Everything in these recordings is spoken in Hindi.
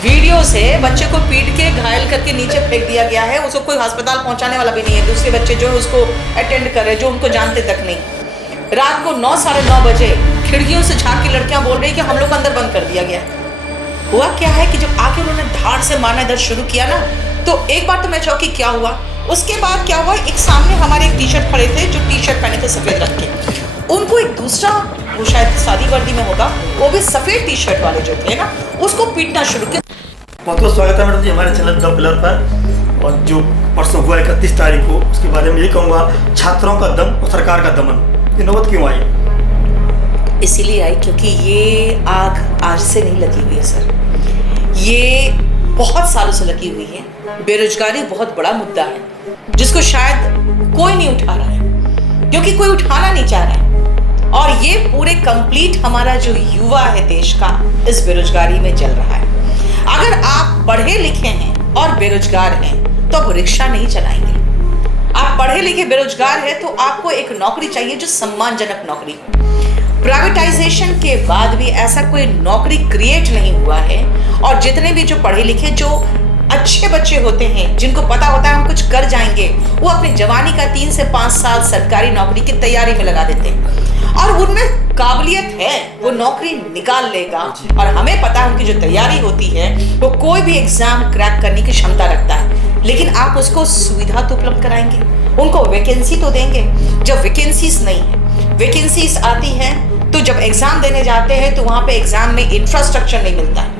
वीडियो से बच्चे को पीट के घायल करके नीचे फेंक दिया गया है। उसको कोई अस्पताल पहुंचाने वाला भी नहीं है। दूसरे बच्चे जो है उसको अटेंड कर रहे जो उनको जानते तक नहीं। रात को 9 साढ़े 9 बजे खिड़कियों से झांक की लड़कियां बोल रही कि हम लोग अंदर बंद कर दिया गया। हुआ क्या है कि जब आके उन्होंने धाड़ से मारना इधर शुरू किया ना, तो एक बार तो मैं चौंकी क्या हुआ। उसके बाद क्या हुआ, एक सामने हमारे एक टी शर्ट खड़े थे जो टी शर्ट पहने थे सफेद रंग के। उनको एक दूसरा, वो शायद शादी वर्दी में होगा, वो भी सफेद टी शर्ट वाले जो थे ना, उसको पीटना शुरू किया। बहुत बहुत स्वागत है मैडम जी हमारे चैनल द पिलर पर। और जो परसों हुआ 31 तारीख को, उसके बारे में ये कहूँगा, छात्रों का दम और सरकार का दमन, ये नौबत क्यों आई? इसीलिए आई क्योंकि ये आग आज से नहीं लगी हुई है सर, ये बहुत सालों से लगी हुई है। बेरोजगारी बहुत बड़ा मुद्दा है जिसको शायद कोई नहीं उठा रहा है, क्योंकि कोई उठाना नहीं चाह रहा है। और ये पूरे कंप्लीट हमारा जो युवा है देश का इस बेरोजगारी में जल रहा है। अगर आप पढ़े लिखे हैं और बेरोजगार हैं तो आप रिक्शा नहीं चलाएंगे। आप पढ़े लिखे बेरोजगार हैं तो आपको एक नौकरी चाहिए जो सम्मानजनक नौकरी। प्राइवेटाइजेशन के बाद भी ऐसा कोई नौकरी क्रिएट नहीं हुआ है। और जितने भी जो पढ़े लिखे जो अच्छे बच्चे होते हैं, जिनको पता होता है हम कुछ कर जाएंगे, वो अपनी जवानी का 3 से 5 साल सरकारी नौकरी की तैयारी में लगा देते हैं। और उनमें काबिलियत है, वो नौकरी निकाल लेगा। और हमें पता है उनकी जो तैयारी होती है वो कोई भी एग्जाम क्रैक करने की क्षमता रखता है। लेकिन आप उसको सुविधा तो उपलब्ध कराएंगे, उनको वैकेंसी तो देंगे। जब वैकेंसीज नहीं है, वैकेंसीज आती है तो जब एग्जाम देने जाते हैं तो वहां पे एग्जाम में इंफ्रास्ट्रक्चर नहीं मिलता है।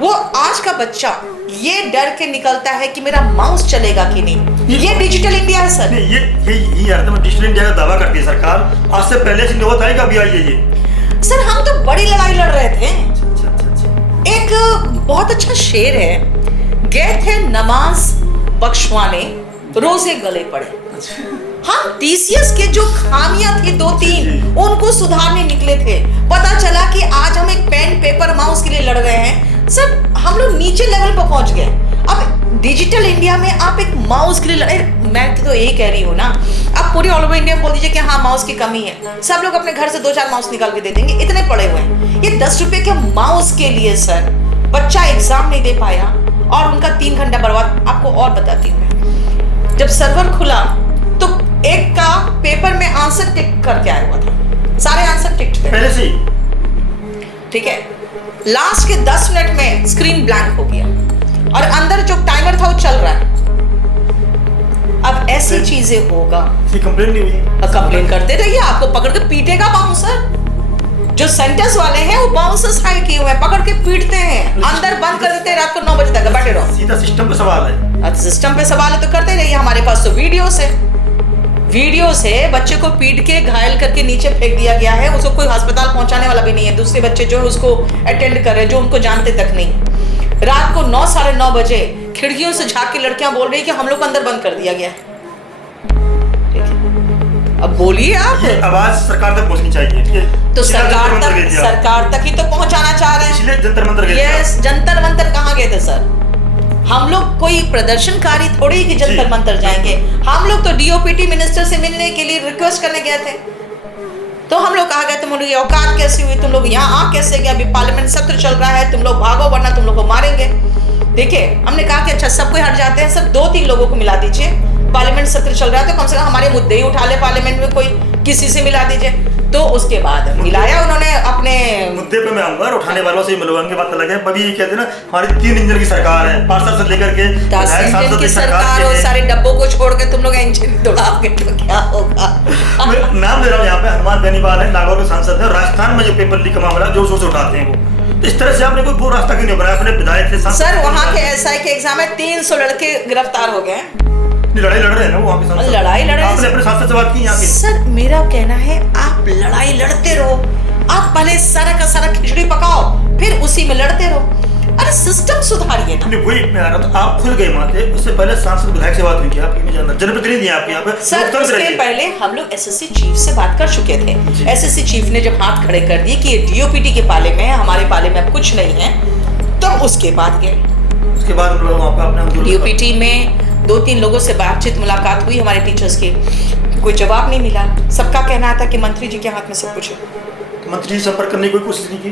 वो आज का बच्चा ये डर के निकलता है कि मेरा माउस चलेगा कि नहीं। ये डिजिटल इंडिया है सर। ये यार तो डिजिटल इंडिया का दावा करती है सरकार। आज से पहले से नौबत आई, कभी आई है ये? सर हम तो बड़ी लड़ाई लड़ रहे थे। एक बहुत अच्छा शेर है, गए थे नमाज बख्शवाने रोजे गले पड़े। हाँ, टीसीएस के जो खामियां थी 2-3 उनको सुधारने निकले थे। पता चला कि आज हम एक पेन पेपर माउस के लिए लड़ रहे हैं। सर हम लोग नीचे लेवल पर पहुंच गए। अब डिजिटल इंडिया में आप एक माउस के लिए लड़े। मैं तो यही कह रही हूँ ना, अब पूरे ऑल ओवर इंडिया में बोल दीजिए कि हाँ माउस की कमी है, सब लोग अपने घर से 2-4 माउस निकाल के दे देंगे। इतने पड़े हुए हैं। ये 10 रुपए के माउस के लिए सर बच्चा एग्जाम नहीं दे पाया और उनका 3 घंटा बर्बाद। आपको और बताती हूँ, जब सर्वर खुला तो एक का पेपर में आंसर टिक करके आया हुआ था, सारे आंसर टिक थे पहले से। ठीक है, लास्ट के 10 मिनट में स्क्रीन ब्लैंक हो गया और अंदर जो टाइमर था वो चल रहा है। अब ऐसी चीजें होगा। कंप्लेन नहीं हुई? कंप्लेन करते रहिए, आपको पकड़ के पीटेगा बाउंसर। जो सेंटर्स वाले हैं वो बाउंसर्स हायर किए हुए हैं, पकड़ के पीटते हैं, अंदर बंद कर देते हैं। रात को 9 बजे तक बैठे रहो। सीधा सिस्टम पे सवाल है। सिस्टम पे सवाल है तो करते रहिए। हमारे पास तो वीडियो से बच्चे को पीट के घायल करके नीचे फेंक दिया गया है। उसको कोई अस्पताल पहुंचाने वाला भी नहीं है। दूसरे बच्चे जो है उसको अटेंड कर रहे जो उनको जानते तक नहीं। रात को 9 साढ़े 9 बजे खिड़कियों से झांक की लड़कियां बोल रही कि हम लोग अंदर बंद कर दिया गया। अब बोलिए आप, आवाज सरकार तक पहुंचनी चाहिए। तो सरकार तक ही तो पहुंचाना चाह रहे हैं। इसलिए जंतर मंतर गए। यस, जंतर मंतर कहाँ गए थे सर? हम लोग कोई प्रदर्शनकारी थोड़ी कि जंतर मंतर जाएंगे। हम लोग तो डीओपीटी मिनिस्टर से मिलने के लिए रिक्वेस्ट करने गए थे। तो हम लोग कहा गए तुम लोग ये औकात कैसी हुई, तुम लोग यहाँ आ कैसे गए? अभी पार्लियामेंट सत्र चल रहा है, तुम लोग भागो वरना तुम लोग को मारेंगे। देखिए हमने कहा कि अच्छा सब कोई हट जाते हैं, सर 2-3 लोगों को मिला दीजिए। पार्लियामेंट सत्र चल रहा है तो कम से कम हमारे मुद्दे ही उठा ले, पार्लियामेंट में कोई किसी से मिला दीजिए। तो उसके बाद मिलाया उन्होंने अपने मुद्दे पे। मैं आऊंगा, उठाने वालों से मिलवाएंगे, बात अलग है। अभी ये कहते हैं ना हमारी 3 इंजन की सरकार है, 5 साल से लेकर के 10 इंजन की सरकार हो, सारे डब्बों को छोड़ के तुम लोग इंजन दौड़ाओगे तो क्या होगा? मैं नाम ले रहा हूँ यहाँ पे, हनुमान बेनीवाल है, नागौर के सांसद है। राजस्थान में जो पेपर लीक का मामला जो सोच उठाते हैं वो इस तरह से आपने कोई पूरा रास्ता क्यों नहीं बनाया? अपने विधायक थे सर, वहाँ के एसआई के एग्जाम में 300 लड़के गिरफ्तार हो गए। लड़ाई लड़ रहे हैं ना वो, वहाँ के सांसद लड़ाई लड़ रहे हैं। आपने अपने सांसद से बात की यहाँ की? सर मेरा कहना है आप लड़ाई लड़ते रहो। आप पहले सारा का सारा खिचड़ी पकाओ, फिर उसी में लड़ते रहो। अरे सिस्टम सुधारिए ना। वही मैं आ रहा था, आप खुल गए माते। उससे पहले सांसद विधायक से बात हुई थी आपकी? नहीं जानना, जनप्रतिनिधि हैं आपके यहाँ पे सर। उसके पहले हम लोग एसएससी चीफ से बात कर चुके थे। एसएससी चीफ ने जब हाथ खड़े कर दिए कि ये डीओपीटी के पाले में है, हमारे पाले में अब कुछ नहीं है, तो उसके बाद गए। उसके बाद हम लोग वहाँ पे अपने डीओपीटी में 2-3 लोगों से बातचीत मुलाकात हुई हमारे टीचर्स की, कोई जवाब नहीं मिला। सबका कहना था कि मंत्री जी के हाथ में सब कुछ है। मंत्री जी संपर्क करने की कोई कोशिश नहीं की?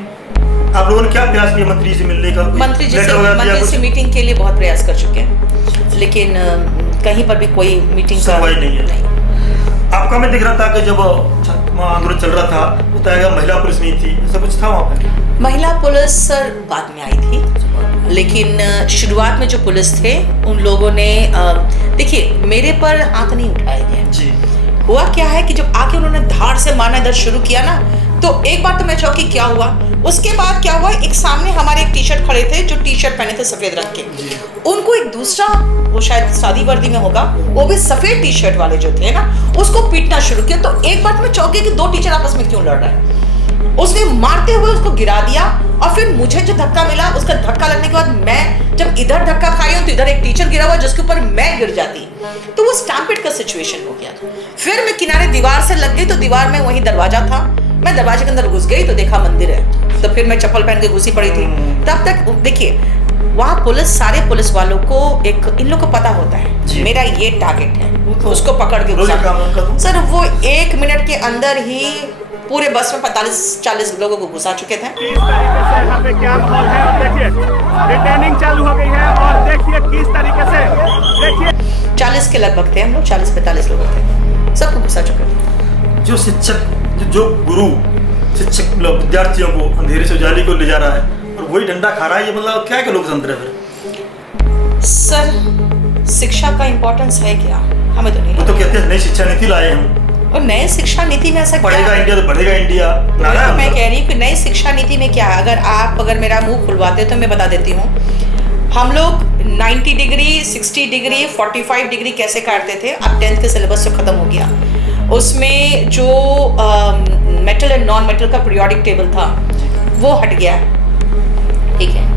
आप लोगों ने क्या प्रयास किया मंत्री से मिलने का? मंत्री से मीटिंग के लिए बहुत प्रयास कर चुके हैं, लेकिन कहीं पर भी कोई मीटिंग सुनवाई नहीं है। आपका मैं दिख रहा था कि जब आंदोलन चल रहा था बताया गया महिला पुलिस नहीं थी, ऐसा कुछ था वहाँ पे? महिला पुलिस सर बाद में आई थी, लेकिन शुरुआत में जो पुलिस थे उन लोगों ने देखिए मेरे पर हाथ नहीं उठाए गए जी। हुआ क्या है कि जब आके उन्होंने धाड़ से मारना इधर शुरू किया ना, तो एक बार तो मैं चौंकी क्या हुआ। उसके बाद क्या हुआ, एक सामने हमारे एक टी शर्ट खड़े थे जो टी शर्ट पहने थे सफेद रंग के, उनको एक दूसरा, वो शायद शादी वर्दी में होगा, वो भी सफेद टी शर्ट वाले जो थे ना, उसको पीटना शुरू किया। तो एक बार तो मैं चौंकी कि दो टीचर आपस में क्यों लड़ रहे हैं। उसने मारते हुए उसको गिरा दिया और फिर मुझे जो धक्का मिला, उसका धक्का लगने के बाद मैं जब इधर धक्का खाई हूं तो इधर एक टीचर गिरा हुआ जिसके ऊपर मैं गिर जाती, तो वो स्टैम्पेड का सिचुएशन हो गया। फिर मैं किनारे दीवार से लग गई, तो दीवार में वही दरवाजा था, मैं दरवाजे के अंदर घुस गई तो देखा मंदिर है, तो फिर मैं चप्पल पहन के घुसी पड़ी थी। तब तक देखिए वहाँ पुलिस, सारे पुलिस वालों को इन लोग को पता होता है मेरा ये टारगेट है, तो उसको पकड़ के घुसा। सर वो 1 मिनट के अंदर ही पूरे बस में 45-40 लोगों को घुसा चुके थे। इस तरीके से यहाँ पे क्या माहौल है, और देखिए रिटर्निंग चालू हो गई है, और देखिए किस तरीके से, देखिए 40 के लगभग थे हम लोग, 40-45 लोग थे, सबको घुसा चुके थे। जो शिक्षक, जो गुरु शिक्षक विद्यार्थियों को अंधेरे से उजाले को ले जा रहा है और वही डंडा खा रहा है, ये मतलब क्या है लोकतंत्र है फिर? सर शिक्षा का इम्पोर्टेंस है क्या, हमें तो नहीं। वो तो कहते हैं नई शिक्षा नीति लाए हम, और नए शिक्षा नीति में ऐसा पढ़ेगा इंडिया तो बढ़ेगा इंडिया। तो मैं कह रही हूँ कि नई शिक्षा नीति में क्या है, अगर मेरा मुंह खुलवाते तो मैं बता देती हूँ। हम लोग 90 डिग्री, 60 डिग्री, 45 डिग्री कैसे काटते थे, अब 10th के सिलेबस से खत्म हो गया। उसमें जो मेटल एंड नॉन मेटल का पीरियोडिक टेबल था वो हट गया है, ठीक है।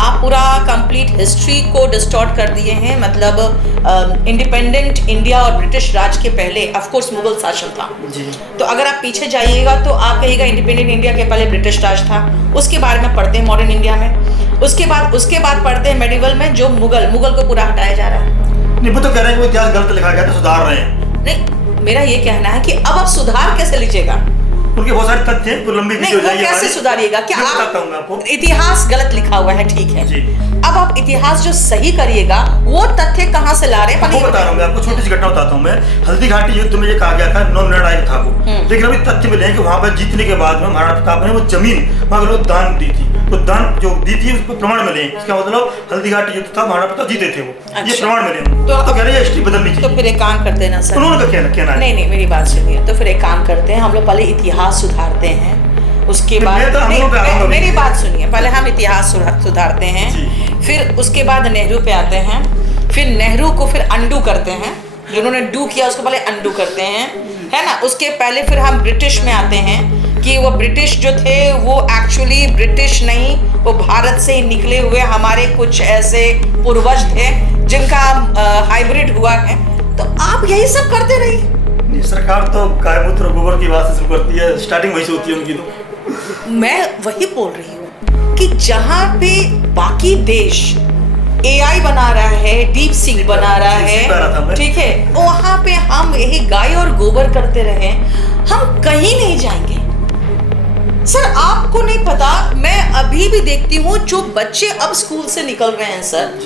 आप पूरा कंप्लीट हिस्ट्री को डिस्टॉर्ट कर दिए हैं, मतलब इंडिपेंडेंट इंडिया और ब्रिटिश राज के पहले ऑफ कोर्स मुगल शासन था जी। तो अगर आप पीछे जाइएगा तो आप कहिएगा इंडिपेंडेंट इंडिया के पहले ब्रिटिश राज था, उसके बारे में पढ़ते हैं मॉडर्न इंडिया में, उसके बाद पढ़ते हैं मेडिवल में जो मुगल को पूरा हटाया जा रहा है। नहीं वो तो कह रहे हैं कि इतिहास गलत लिखा गया तो सुधार रहे हैं। नहीं, मेरा ये कहना है कि अब आप सुधार कैसे लीजिएगा, उनके बहुत सारे तथ्य हैं, लंबी नहीं वो कैसे सुधारिएगा, क्या आप इतिहास गलत लिखा हुआ है, ठीक है जी। अब आप इतिहास जो सही करिएगा वो तथ्य कहाँ से ला रहे हैं, वो बता रहा हूँ मैं आपको, छोटी सी घटना बताता हूँ मैं। हल्दी घाटी युद्ध में ये कहा गया था नॉन निर्णायक था वो, लेकिन अभी तथ्य मिले हैं कि वहाँ पर जीतने के बाद में महाराणा प्रताप ने वो जमीन वहाँ लोग दान दी थी, तो दान जो दी थी उस पर प्रमाण मिले। इसका मतलब हल्दी घाटी युद्ध था, महाराणा प्रताप जीते थे वो, ये प्रमाण मिले। तो कह रहे हैं हिस्ट्री बदलनी चाहिए। तो फिर एक काम करते हैं ना सर, उन्होंने कहना है नहीं मेरी बात सुनिए, तो फिर एक काम करते हैं हम लोग पहले इतिहास सुधारते हैं, उसके बाद मेरी बात सुनिए, पहले हम इतिहास सुधारते हैं, फिर उसके बाद नेहरू पे आते हैं, फिर नेहरू को फिर अंडू करते हैं, जिन्होंने डू किया उसको पहले अंडू करते हैं, है ना। उसके पहले फिर हम ब्रिटिश में आते हैं कि वो ब्रिटिश जो थे वो एक्चुअली ब्रिटिश नहीं, वो भारत से ही निकले हुए हमारे कुछ ऐसे पूर्वज थे जिनका हाइब्रिड हुआ है। तो आप यही सब करते रहिए। सरकार तो गाय मूत्र गोबर की बात से शुरू करती है, स्टार्टिंग वहीं से होती है उनकी। तो मैं वही बोल रही हूँ कि जहाँ पे बाकी देश AI बना रहा है, डीप सीक बना रहा है, ठीक है, वहाँ पे हम यही गाय और गोबर करते रहे, हम कहीं नहीं जाएंगे। सर आपको नहीं पता, मैं अभी भी देखती हूँ जो बच्चे अब स्कूल से निकल रहे हैं सर,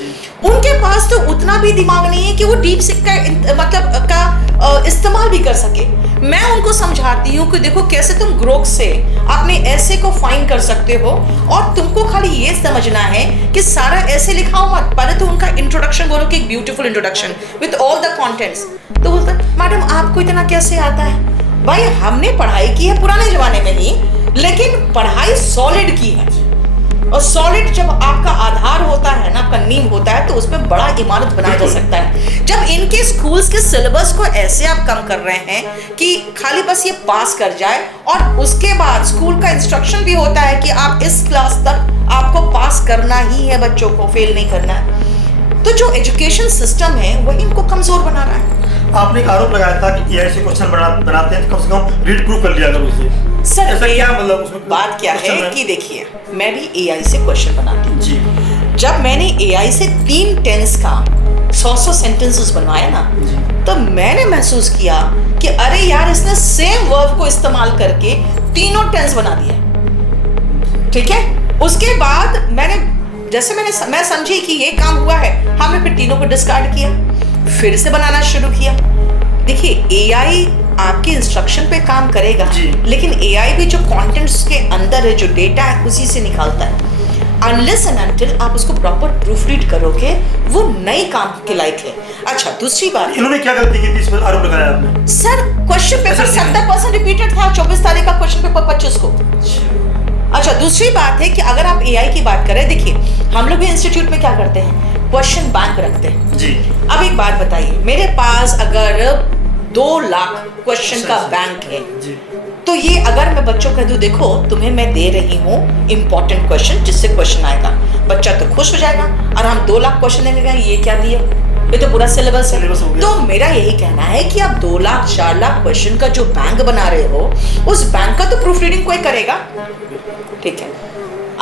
उनके पास तो उतना भी दिमाग नहीं है कि वो डीप सीक का इस्तेमाल भी कर सके। मैं उनको समझाती हूँ कि देखो कैसे तुम ग्रोक से अपने ऐसे को फाइंड कर सकते हो, और तुमको खाली ये समझना है कि सारा ऐसे लिखा हो मत, पहले तो उनका इंट्रोडक्शन बोलो कि एक beautiful introduction with all the contents. तो बोलता मैडम आपको इतना कैसे आता है? भाई हमने पढ़ाई की है पुराने जमाने में ही, लेकिन पढ़ाई सॉलिड की है, और सॉलिड जब आपका आधार होता है ना, आपका नींव होता है, तो उसमें बड़ा इमारत बनाया जा सकता है। जब इनके स्कूल्स के सिलेबस को ऐसे आप कम कर रहे हैं कि खाली बस ये पास कर जाए, और उसके बाद स्कूल का इंस्ट्रक्शन भी होता है कि आप इस क्लास तक आपको पास करना ही है, बच्चों को फेल नहीं करना है, तो जो एजुकेशन सिस्टम है वही इनको कमजोर बना रहा है। आपने एक आरोप लगाया था कि AI से क्वेश्चन बनाते हैं तो कम से कम रीड प्रूफ कर लिया करो उसे। सर ऐसा क्या मतलब उसमें बात क्या है कि देखिए मैं भी AI से क्वेश्चन बनाती हूँ जी। जब मैंने AI से 3 टेंस का 100 सेंटेंसेस बनवाया ना, तो मैंने महसूस किया कि अरे यार इसने सेम वर्ब को इस्तेमाल करके तीनों टेंस बना दिया, ठीक है। उसके बाद मैं समझी कि ये काम हुआ है, हमने फिर तीनों को डिस्कार्ड किया, फिर से बनाना शुरू किया। देखिए एआई आपके इंस्ट्रक्शन पे काम करेगा, लेकिन एआई भी जो कंटेंट्स के अंदर है, जो डेटा है, उसी से निकालता है। अनलेस एंड अनटिल आप उसको प्रॉपर प्रूफ रीड करोगे, वो नई काम के लायक है। अच्छा, दूसरी बात, इन्होंने क्या गलती की थी, इस पर आरोप लगाया आपने? सर क्वेश्चन पेपर 70% रिपीटेड था 24 तारीख का क्वेश्चन पेपर 25 को। अच्छा, दूसरी बात है कि अगर आप एआई की बात करें, देखिए हम लोग भी इंस्टीट्यूट में क्या करते हैं, क्वेश्चन बैंक रखते हैं जी। अब एक बात बताइए, मेरे पास अगर 2 लाख क्वेश्चन का बैंक है जी। तो ये अगर मैं बच्चों को कह दूं, देखो तुम्हें मैं दे रही हूँ इंपॉर्टेंट क्वेश्चन, जिससे क्वेश्चन आएगा, बच्चा तो खुश हो जाएगा। और हम 2 लाख क्वेश्चन देंगे, ये क्या दिया, ये तो पूरा सिलेबस है। तो मेरा यही कहना है कि आप 2 लाख 4 लाख क्वेश्चन का जो बैंक बना रहे हो, उस बैंक का तो प्रूफ रीडिंग कोई करेगा, ठीक है।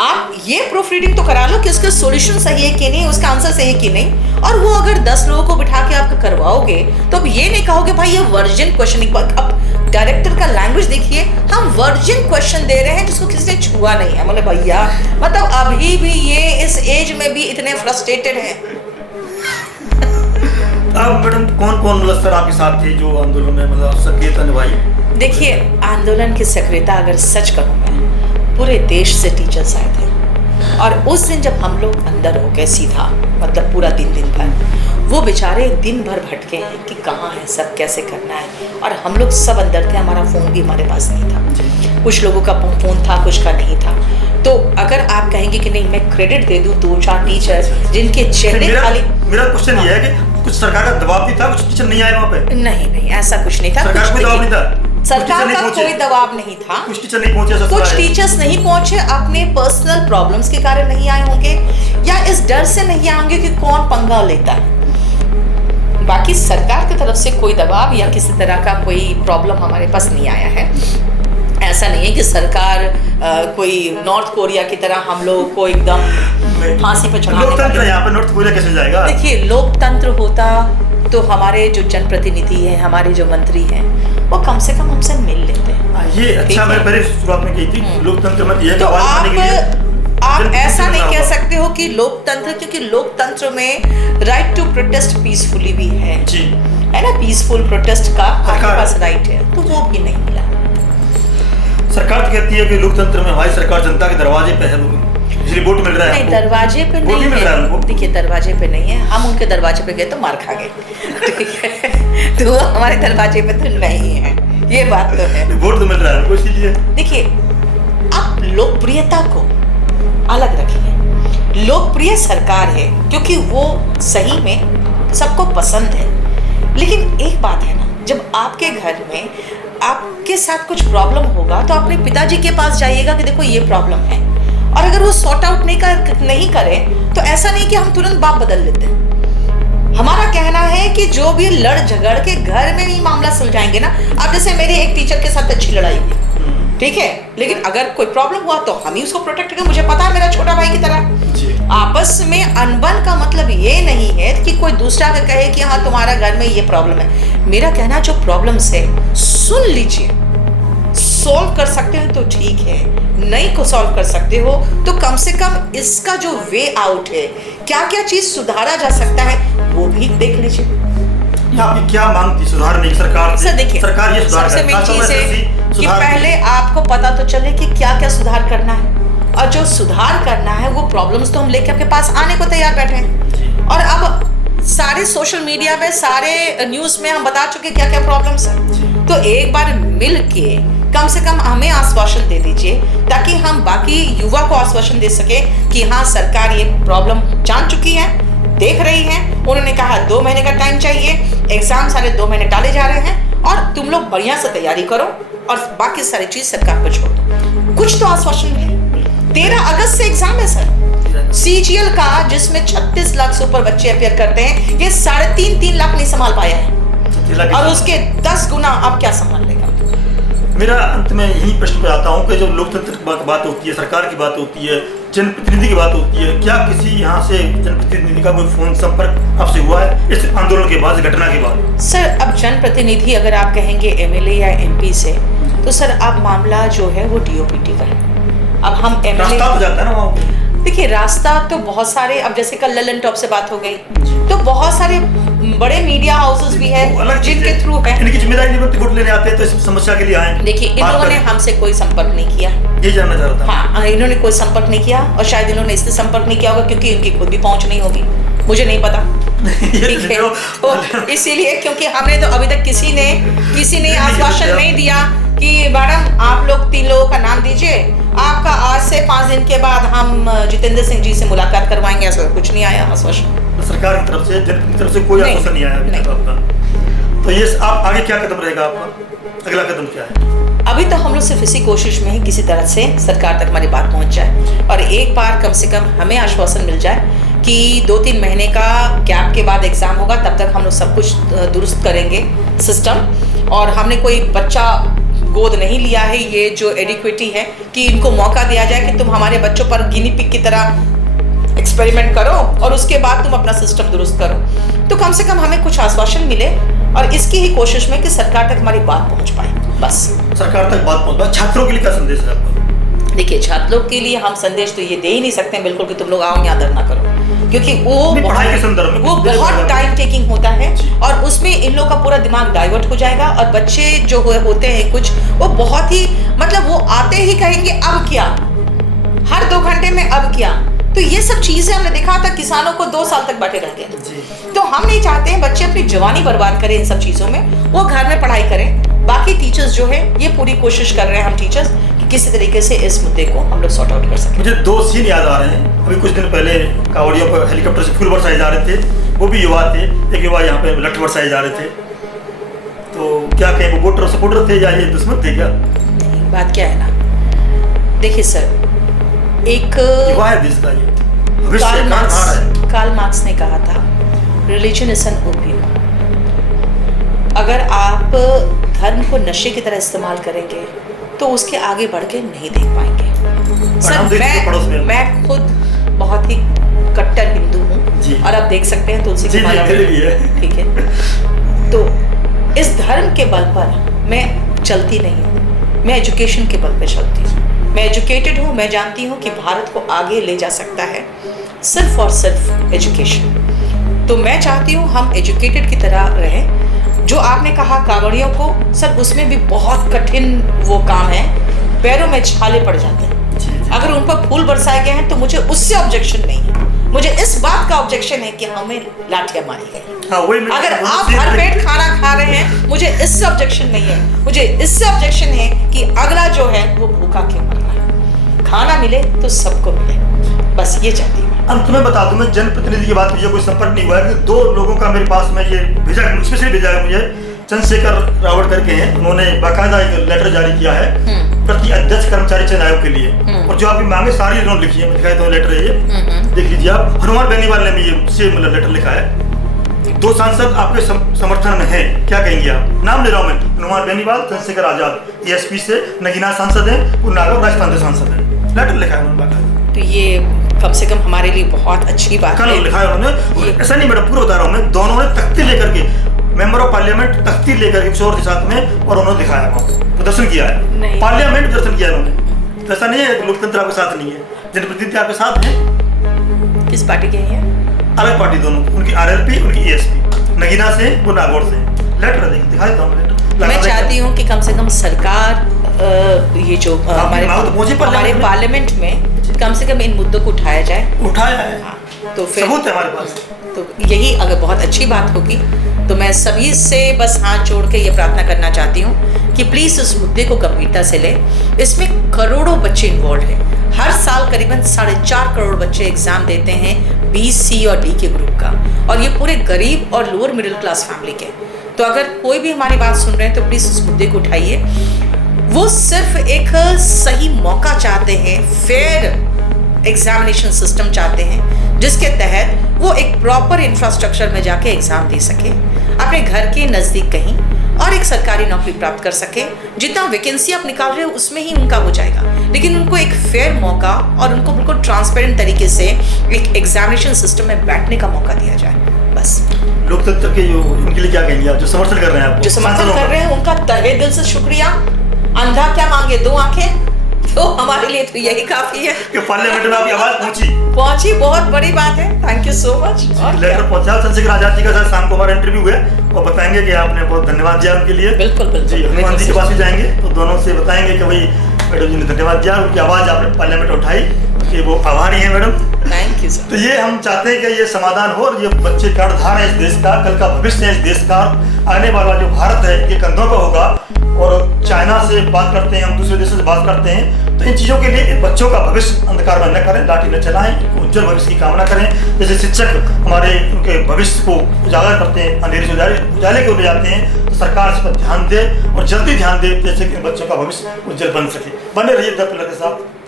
आप ये प्रूफ रीडिंग तो करा लो कि उसका सॉल्यूशन सही है कि नहीं, उसका आंसर सही है कि नहीं। और वो अगर 10 लोगों को बिठा के आपका करवाओगे तो अब ये नहीं कहोगे भाई ये वर्जिन क्वेश्चन। अब डायरेक्टर का लैंग्वेज देखिए, हम वर्जिन क्वेश्चन दे रहे हैं जिसको किसी ने छुआ नहीं है। मतलब भैया, मतलब अभी भी ये इस एज में भी इतने फ्रस्ट्रेटेड हैं। अब मैडम कौन मतलब सर आपके साथ थे जो आंदोलन में मतलब सक्रियता निभाई? देखिए, आंदोलन की सक्रियता अगर सच कहूँ मैं, पूरे देश से टीचर्स आए थे। और उस दिन जब हम लोग अंदर हो गए सीधा, मतलब पूरा दिन भर, वो बेचारे दिन भर भटके हैं कि कहाँ है सब, कैसे करना है। और हम लोग सब अंदर थे, हमारा फ़ोन भी हमारे पास नहीं था, कुछ लोगों का फ़ोन था, कुछ का नहीं था। तो अगर आप कहेंगे कि नहीं, मैं क्रेडिट दे दूँ 2-4 टीचर्स जिनके चेहरे खाली। मेरा क्वेश्चन ये है कि कुछ सरकार का दबाव भी था, कुछ टीचर नहीं आए वहाँ पे? नहीं, ऐसा कुछ नहीं था। सरकार का कोई दबाव नहीं था? सरकार का कोई दबाव नहीं था। कुछ टीचर नहीं पहुंचे, कुछ टीचर्स नहीं पहुंचे, अपने पर्सनल प्रॉब्लम्स के कारण नहीं आए होंगे, या इस डर से नहीं आए होंगे कि कौन पंगा लेता है। बाकी सरकार की तरफ से कोई दबाव या किसी तरह का कोई प्रॉब्लम हमारे पास नहीं आया है। ऐसा नहीं है कि सरकार कोई नॉर्थ कोरिया की तरह हम लोगों को एकदम फांसी पे चढ़ाने। लोकतंत्र यहाँ पे नॉर्थ कोरिया कैसे जाएगा? देखिए, लोकतंत्र होता तो हमारे जो जनप्रतिनिधि हैं, हमारे जो मंत्री हैं, वो कम से कम हमसे मिल लेते हैं। ये अच्छा, मैंने पहले शुरुआत में कही थी लोकतंत्र मत ये तो आप ऐसा नहीं कह सकते हो कि लोकतंत्र, क्योंकि लोकतंत्र में राइट टू प्रोटेस्ट पीसफुली भी है जी, है ना, पीसफुल प्रोटेस्ट का आपके पास राइट है, तो वो भी नहीं मिला। सरकार तो कहती है कि लोकतंत्र में हमारी सरकार जनता के दरवाजे पे है, इसलिए वोट मिल रहा है। नहीं, दरवाजे पे नहीं है। देखिए, दरवाजे पे नहीं है, हम उनके दरवाजे पे गए तो मार खा गए, ठीक है, तो हमारे दरवाजे पे तो नहीं है, ये बात तो है। वोट तो मिल रहा है, इसीलिए देखिए, आप लोकप्रियता को अलग रखिए। लोकप्रिय सरकार है क्योंकि वो सही में सबको पसंद है, लेकिन एक बात है ना, जब आपके घर में आपके साथ कुछ प्रॉब्लम होगा तो अपने पिताजी के पास जाइएगा कि देखो ये प्रॉब्लम है, और अगर वो सॉर्ट आउट नहीं करे तो ऐसा नहीं कि हम तुरंत बाप बदल लेते हैं। हमारा कहना है कि जो भी लड़ झगड़ के घर में ही मामला सुलझाएंगे ना, अब जैसे मेरी एक टीचर के साथ अच्छी लड़ाई हुई, ठीक है, लेकिन अगर कोई प्रॉब्लम हुआ तो हम ही उसको प्रोटेक्ट करेंगे, मुझे पता है मेरा छोटा भाई की तरह। आपस में अनबन का मतलब ये नहीं है कि कोई दूसरा का कहे कि हाँ तुम्हारा घर में ये प्रॉब्लम है। मेरा कहना, जो प्रॉब्लम्स है सुन लीजिए, सॉल्व कर सकते हो तो ठीक है, नहीं को सॉल्व कर सकते हो तो कम से कम इसका जो वे आउट है, क्या क्या चीज सुधारा जा सकता है, वो भी देख लीजिए। आपकी क्या मांग थी सुधारने की सरकार से? सर देखिए, सरकार ये सुधार सबसे मेन चीज है कि पहले आपको पता तो चले कि क्या क्या सुधार करना है, और जो सुधार करना है वो प्रॉब्लम्स तो हम लेके आपके पास आने को तैयार बैठे हैं। और अब सारे सोशल मीडिया पे, सारे न्यूज में हम बता चुके क्या क्या प्रॉब्लम्स है, तो एक बार मिल के कम से कम हमें आश्वासन दे दीजिए, ताकि हम बाकी युवा को आश्वासन दे सके कि हाँ सरकार ये प्रॉब्लम जान चुकी है, देख रही है। उन्होंने कहा 2 महीने का टाइम चाहिए, एग्जाम सारे 2 महीने टाले जा रहे हैं, और तुम लोग बढ़िया से तैयारी करो और बाकी सारी चीज सरकार पर छोड़ दो। कुछ तो आश्वासन मिले। 13 अगस्त से एग्जाम है सर, CGL का, जिसमें 36 लाख से ऊपर बच्चे अपेयर करते हैं, ये 3.5 लाख नहीं संभाल पाया है, और उसके 10 गुना अब क्या संभाल लेगा। मेरा अंत में यही प्रश्न पे आता हूँ कि जब लोकतंत्र की बात होती है, सरकार की बात होती है, जनप्रतिनिधि की बात होती है, क्या किसी यहाँ से जनप्रतिनिधि का कोई फोन संपर्क आपसे हुआ है इस आंदोलन के बाद, घटना के बाद? सर, अब जनप्रतिनिधि अगर आप कहेंगे MLA या MP से, तो सर अब मामला जो है वो DOPT का है, अब हम रास्ता तो जाता है ना वहाँ पे। देखिए रास्ता तो बहुत सारे, अब जैसे कल ललन टॉप से बात हो गई, तो बहुत सारे बड़े मीडिया हाउसेस भी हैं जिनके थ्रू है। इनकी जिम्मेदारी नहीं बनती, वोट लेने आते हैं तो इस समस्या के लिए आए। देखिए इन लोगों ने हमसे कोई संपर्क नहीं किया, ये जानना चाह रहा था। हाँ इन्होंने कोई संपर्क नहीं किया, और शायद इन्होंने इसलिए संपर्क नहीं किया होगा क्योंकि इनकी खुद भी पहुंच नहीं होगी, मुझे नहीं पता। ठीक है, तो इसीलिए, क्योंकि हमने तो अभी तक किसी ने आश्वासन नहीं दिया कि मैडम आप लोग 3 लोगों का नाम दीजिए, आपका आज से 5 दिन के बाद हम जितेंद्र सिंह जी से मुलाकात करवाएंगे, ऐसा कुछ नहीं आया आश्वासन सरकार की तरफ से, जनता की तरफ से कोई आश्वासन नहीं आया अभी तक आपका। तो ये आप आगे क्या कदम रहेगा आपका, अगला कदम क्या है? अभी तो हम लोग सिर्फ इसी कोशिश में ही किसी तरह से सरकार तक हमारी बात पहुंच जाए, और एक बार कम से कम हमें आश्वासन मिल जाए कि 2-3 महीने का गैप के बाद एग्जाम होगा, तब तक हम लोग सब कुछ दुरुस्त करेंगे सिस्टम। और हमने कोई बच्चा गोद नहीं लिया है, ये जो एडिक्विटी है कि इनको मौका दिया जाए कि तुम हमारे बच्चों पर गिनी पिग की तरह एक्सपेरिमेंट करो और उसके बाद तुम अपना सिस्टम दुरुस्त करो। तो कम से कम हमें कुछ आश्वासन मिले, और इसकी ही कोशिश में कि सरकार तक हमारी बात पहुंच पाए, बस। सरकार तक बात पहुंच पाए। छात्रों के लिए क्या संदेश है आपका? देखिए छात्रों के लिए हम संदेश तो ये दे ही नहीं सकते हैं बिल्कुल कि तुम लोग आओ यहाँ धरना करो, क्योंकि पढ़ाई के संदर्भ में वो बहुत टाइम टेकिंग होता है, और उसमें इन लोगों का पूरा दिमाग डाइवर्ट हो जाएगा, और बच्चे जो होते हैं कुछ, वो बहुत ही मतलब वो आते ही कहेंगे अब क्या, हर 2 घंटे में अब क्या। तो ये सब चीजें हमने देखा था, किसानों को 2 साल तक बैठे रह गए। तो हम नहीं चाहते हैं बच्चे अपनी जवानी बर्बाद करें इन सब चीजों में, वो घर में पढ़ाई करें। बाकी टीचर्स जो है ये पूरी कोशिश कर रहे हैं हम टीचर्स कि किसी तरीके से इस मुद्दे को हम लोग सॉर्ट आउट कर सकें। मुझे 2 सीन याद आ रहे हैं। अभी कुछ दिन पहले कावड़ियों पर हेलीकॉप्टर से फूल बरसाए जा रहे थे, वो भी युवा थे, एक युवा यहाँ पे लठ बरसाए जा रहे थे। तो क्या कहें, वो वोटर सपोर्टर थे या ये दुश्मन थे क्या? नहीं, बात क्या है ना, देखिए सर, एक युवा है देश का, ये भविष्य कार्ल मार्क्स ने कहा था रिलीजन इज एन ओपियम। अगर आप धर्म को नशे की तरह इस्तेमाल करेंगे तो उसके आगे बढ़ के नहीं देख पाएंगे। सर मैं खुद बहुत ही कट्टर हिंदू हूँ, और आप देख सकते हैं तुलसी की माला में, ठीक है। तो इस धर्म के बल पर मैं चलती नहीं हूँ, मैं एजुकेशन के बल पर चलती हूँ। मैं एजुकेटेड हूँ, मैं जानती हूँ कि भारत को आगे ले जा सकता है सिर्फ और सिर्फ एजुकेशन। तो मैं चाहती हूँ हम एजुकेटेड की तरह रहें। जो आपने कहा कावड़ियों को, सर उसमें भी बहुत कठिन वो काम है, पैरों में छाले पड़ जाते हैं। अगर उन पर फूल बरसाए गए हैं तो मुझे उससे ऑब्जेक्शन नहीं है, मुझे इस बात का ऑब्जेक्शन है कि हमें लाठियां मारी गई। अगर आप भर पेट खाना खा रहे हैं, मुझे इससे ऑब्जेक्शन नहीं है, मुझे इससे ऑब्जेक्शन है कि अगला जो है वो भूखा क्यों मर रहा है। खाना मिले तो सबको मिले, बस ये चाहती हूँ। अंत में बता दूं, मैं जनप्रतिनिधि की बात, मुझे कोई संपर्क नहीं हुआ है। 2 लोगों का मेरे पास में ये भेजा, स्पेशली भेजा है मुझे, चंद्रशेखर रावत करके हैं, उन्होंने बाकायदा एक लेटर जारी किया है प्रति अध्यक्ष कर्मचारी चयन आयोग के लिए, और जो आपकी मांगे सारी उन्होंने लिखी है। मैं दिखाई तो लेटर है ये, देख लीजिए आप। हनुमान बेनीवाल ने भी ये सेम लेटर लिखा है। 2 सांसद आपके समर्थन में हैं, क्या कहेंगे आप? नाम ले रहा हूँ मैं, हनुमान बेनीवाल, चंद्रशेखर आजाद, ESP से नगीना सांसद है, वो नागौर राजस्थान से सांसद है। लेटर लिखा है उन्होंने बाकायदा। तो ये कम से कम हमारे लिए बहुत अच्छी बात है। लिखा है उन्होंने, ऐसा नहीं, मैडम पूरा बता रहा हूँ मैं। दोनों ने तख्ती लेकर के, मेंबर ऑफ पार्लियामेंट तख्ती लेकर के किशोर के साथ में, और उन्होंने दिखाया वहाँ प्रदर्शन किया है, पार्लियामेंट प्रदर्शन किया उन्होंने। तो ऐसा नहीं है लोकतंत्र आपके साथ नहीं है, जनप्रतिनिधि आपके साथ है। किस पार्टी के हैं? अलग पार्टी दोनों, उनकी RLP, उनकी ESP, नगीना से, वो नागौर से। लेटर दिखाया था लेटर। मैं चाहती हूँ कि कम से कम सरकार ये जो हमारे पार्लियामेंट में कम से कम इन मुद्दों को उठाया है। तो फिर सबूत है हमारे पास। तो यही अगर बहुत अच्छी बात होगी, तो मैं सभी से बस हाथ जोड़ के ये प्रार्थना करना चाहती हूँ कि प्लीज़ इस मुद्दे को गंभीरता से लें। इसमें करोड़ों बच्चे इन्वॉल्व हैं। हर साल करीबन 4.5 करोड़ बच्चे एग्जाम देते हैं B, C और D के ग्रुप का, और ये पूरे गरीब और लोअर मिडिल क्लास फैमिली के। तो अगर कोई भी हमारी बात सुन रहे हैं तो प्लीज़ इस मुद्दे को उठाइए। वो सिर्फ एक सही मौका चाहते हैं, फेयर एग्जामिनेशन सिस्टम चाहते हैं, जिसके तहत वो एक प्रॉपर इंफ्रास्ट्रक्चर में जाके एग्जाम दे सके, अपने घर के नज़दीक कहीं, और एक सरकारी नौकरी प्राप्त कर सके। जितना वैकेंसी आप निकाल रहे हो उसमें ही उनका हो जाएगा, लेकिन उनको एक फेयर मौका और उनको बिल्कुल ट्रांसपेरेंट तरीके से एक एग्जामिनेशन सिस्टम में बैठने का मौका दिया जाए, बस। लोकतंत्र के जो उनके लिए क्या कहेंगे आप, जो समर्थन कर रहे हैं, जो समर्थन कर रहे हैं, उनका तहे दिल से शुक्रिया। अंधा क्या मांगे, 2 आंखें। तो हमारे लिए तो यही काफी है कि पार्लियामेंट में आपकी आवाज पहुंची, बहुत बड़ी बात है। Thank you so much. Letter पहुंचा चंद्रशेखर आजाद जी का सर, शाम को हमारा इंटरव्यू है, वो बताएंगे कि आपने बहुत धन्यवाद दिया उनके लिए। बिल्कुल जी, हनुमान जी के पास भी जाएंगे तो दोनों से बताएंगे कि भाई मैडम जी ने धन्यवाद दिया, उनकी आवाज आपने पार्लियामेंट में उठाई, कि वो आभारी है मैडम। Thank you sir. तो ये हम चाहते हैं कि ये समाधान हो, और ये बच्चे कर्णधार है इस देश का, कल का भविष्य है इस देश का, आने वाला जो भारत है ये कंधों पर होगा। और चाइना से बात करते हैं हम, दूसरे देशों से बात करते हैं, तो इन चीज़ों के लिए बच्चों का भविष्य अंधकार में न करें, लाठी न चलाएं, उज्जवल भविष्य की कामना करें। जैसे शिक्षक हमारे उनके भविष्य को उजागर करते हैं, अंधेरे से उजाले को ले जाते हैं, तो सरकार इस पर ध्यान दे और जल्दी ध्यान दे, जैसे कि बच्चों का भविष्य उज्जवल बन सके। बने रहिए द पिलर के साथ।